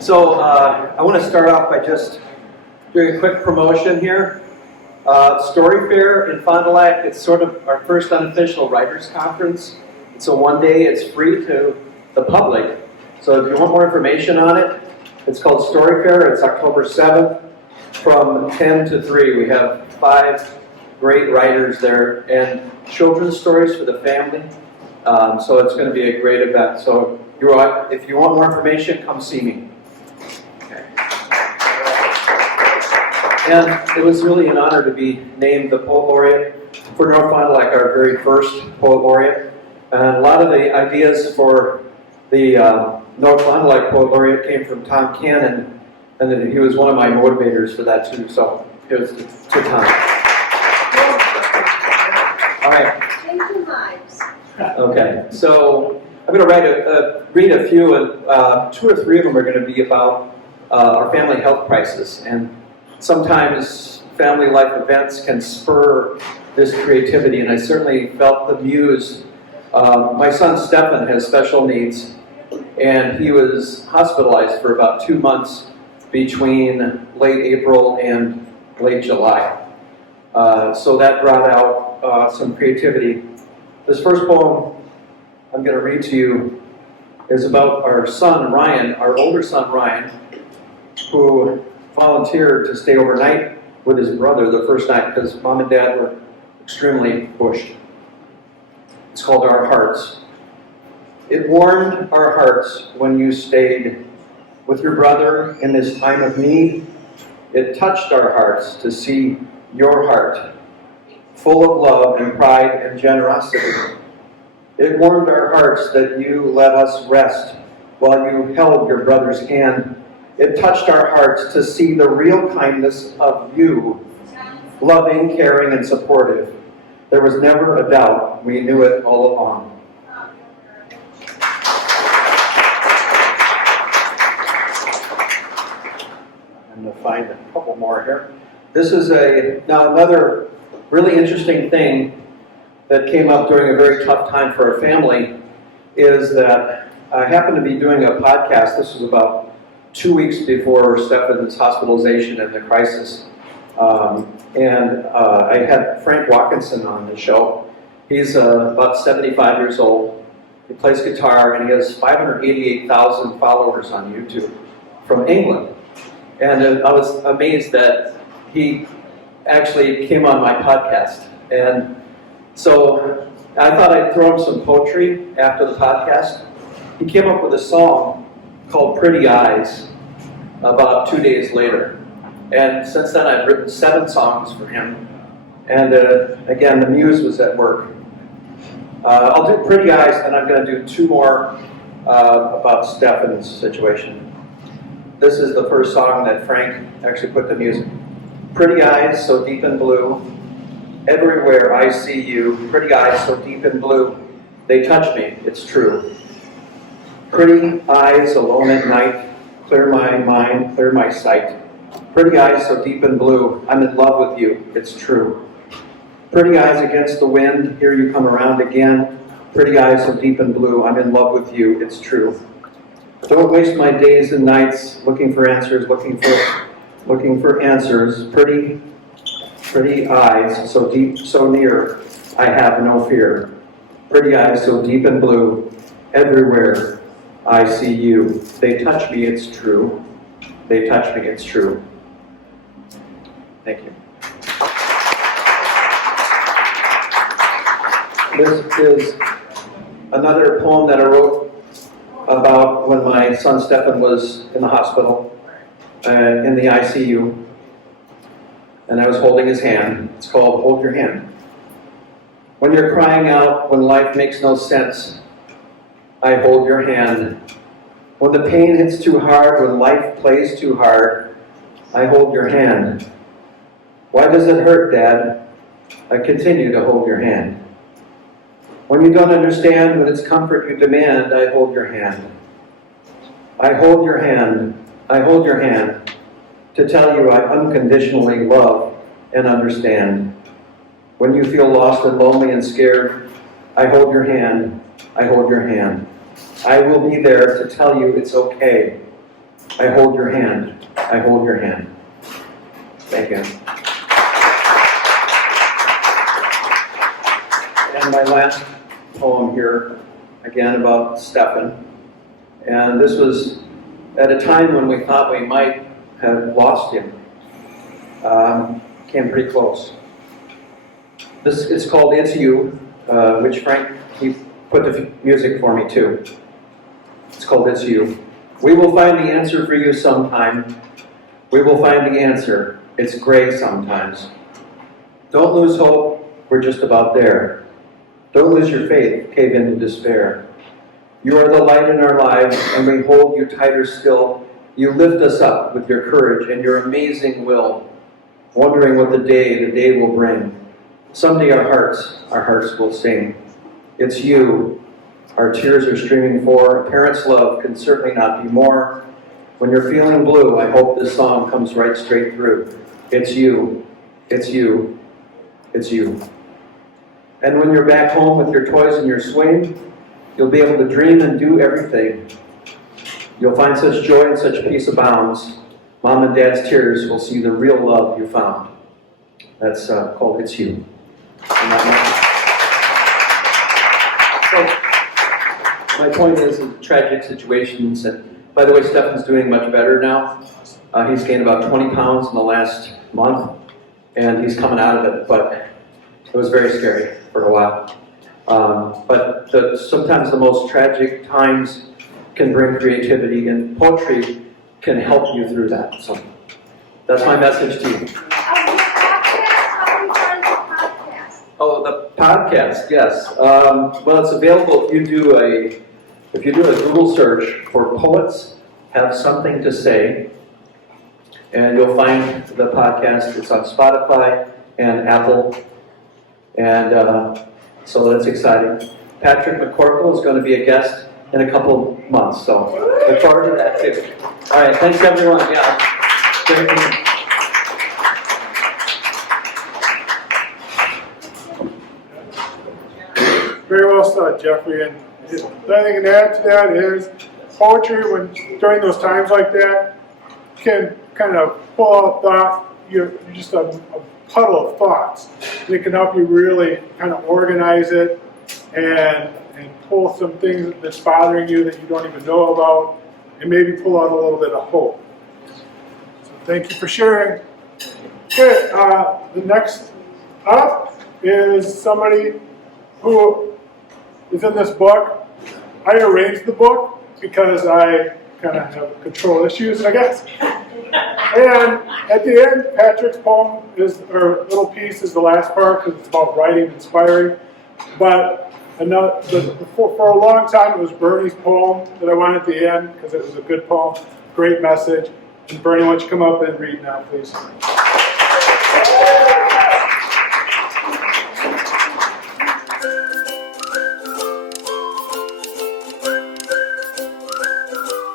So I want to start off by just doing a quick promotion here. Story Fair in Fond du Lac, it's sort of our first unofficial writers conference. It's a one-day, it's free to the public. So if you want more information on it, it's called Story Fair. It's October 7th from 10 to 3. We have 5 great writers there and children's stories for the family. So it's going to be a great event. So if you want more information, come see me. And it was really an honor to be named the Poet Laureate for North Fond Du Lac, our very first Poet Laureate. And a lot of the ideas for the North Fond Du Lac Poet Laureate came from Tom Cannon, and he was one of my motivators for that too. So it was to Tom. All right. Change your minds. Okay, so I'm going to read a few, and 2 or 3 of them are going to be about our family health crisis. And sometimes family life events can spur this creativity, and I certainly felt the muse. My son Stefan has special needs, and he was hospitalized for about 2 months between late April and late July. So that brought out some creativity. This first poem I'm going to read to you is about our son Ryan, our older son Ryan, who volunteered to stay overnight with his brother the first night because mom and dad were extremely pushed. It's called Our Hearts. It warmed our hearts when you stayed with your brother in this time of need. It touched our hearts to see your heart, full of love and pride and generosity. It warmed our hearts that you let us rest while you held your brother's hand. It touched our hearts to see the real kindness of you, loving, caring, and supportive. There was never a doubt. We knew it all along. I'm going to find a couple more here. This is now another really interesting thing that came up during a very tough time for our family is that I happened to be doing a podcast. This was about 2 weeks before Stefan's hospitalization and the crisis. I had Frank Watkinson on the show. He's about 75 years old. He plays guitar, and he has 588,000 followers on YouTube from England. And I was amazed that he actually came on my podcast. And so I thought I'd throw him some poetry after the podcast. He came up with a song called Pretty Eyes about 2 days later. And since then I've written 7 songs for him. And again, the muse was at work. I'll do Pretty Eyes, and I'm going to do 2 more about Stefan's situation. This is the first song that Frank actually put the music. Pretty eyes so deep and blue, everywhere I see you. Pretty eyes so deep and blue, they touch me, it's true. Pretty eyes alone at night, clear my mind, clear my sight. Pretty eyes so deep and blue, I'm in love with you, it's true. Pretty eyes against the wind, here you come around again. Pretty eyes so deep and blue, I'm in love with you, it's true. Don't waste my days and nights looking for answers, looking for answers. Pretty eyes so deep, so near, I have no fear. Pretty eyes so deep and blue, everywhere I see you. They touch me, it's true. They touch me, it's true. Thank you. This is another poem that I wrote about when my son Stefan was in the hospital, in the ICU, and I was holding his hand. It's called Hold Your Hand. When you're crying out, when life makes no sense, I hold your hand. When the pain hits too hard, when life plays too hard, I hold your hand. Why does it hurt, Dad? I continue to hold your hand. When you don't understand, when it's comfort you demand, I hold your hand. I hold your hand. I hold your hand to tell you I unconditionally love and understand. When you feel lost and lonely and scared, I hold your hand. I hold your hand. I will be there to tell you it's okay. I hold your hand. I hold your hand. Thank you. And my last poem here, again about Stefan. And this was at a time when we thought we might have lost him. Came pretty close. This is called It's You, which Frank, he put the music for me too. It's called It's You. We will find the answer for you sometime. We will find the answer. It's gray sometimes. Don't lose hope. We're just about there. Don't lose your faith. Cave into despair. You are the light in our lives, and we hold you tighter still. You lift us up with your courage and your amazing will, wondering what the day will bring. Someday our hearts will sing. It's you. Our tears are streaming for. A parent's love can certainly not be more. When you're feeling blue, I hope this song comes right straight through. It's you. It's you. It's you. And when you're back home with your toys and your swing, you'll be able to dream and do everything. You'll find such joy and such peace abounds. Mom and Dad's tears will see the real love you found. That's called It's You. So, my point is tragic situations. And by the way, Stefan's doing much better now. He's gained about 20 pounds in the last month, and he's coming out of it, but it was very scary for a while. But sometimes the most tragic times can bring creativity, and poetry can help you through that. So that's my message to you. Oh, the podcast, yes. Well, it's available if you do a Google search for Poets Have Something to Say, and you'll find the podcast. It's on Spotify and Apple, and so that's exciting. Patrick McCorkle is going to be a guest in a couple of months, so look forward to that too. All right, thanks everyone. Yeah, great meeting. Very well said, Jeffrey. And the only thing to add to that is poetry, during those times like that, can kind of pull out thought. You're just a puddle of thoughts. And it can help you really kind of organize it and pull some things that's bothering you that you don't even know about, and maybe pull out a little bit of hope. So thank you for sharing. Okay, the next up is somebody who is in this book. I arranged the book because I kind of have control issues, I guess. And at the end, Patrick's poem or little piece is the last part because it's about writing, inspiring. But for a long time, it was Bernie's poem that I wanted at the end because it was a good poem, great message. And Bernie, why don't you come up and read now, please?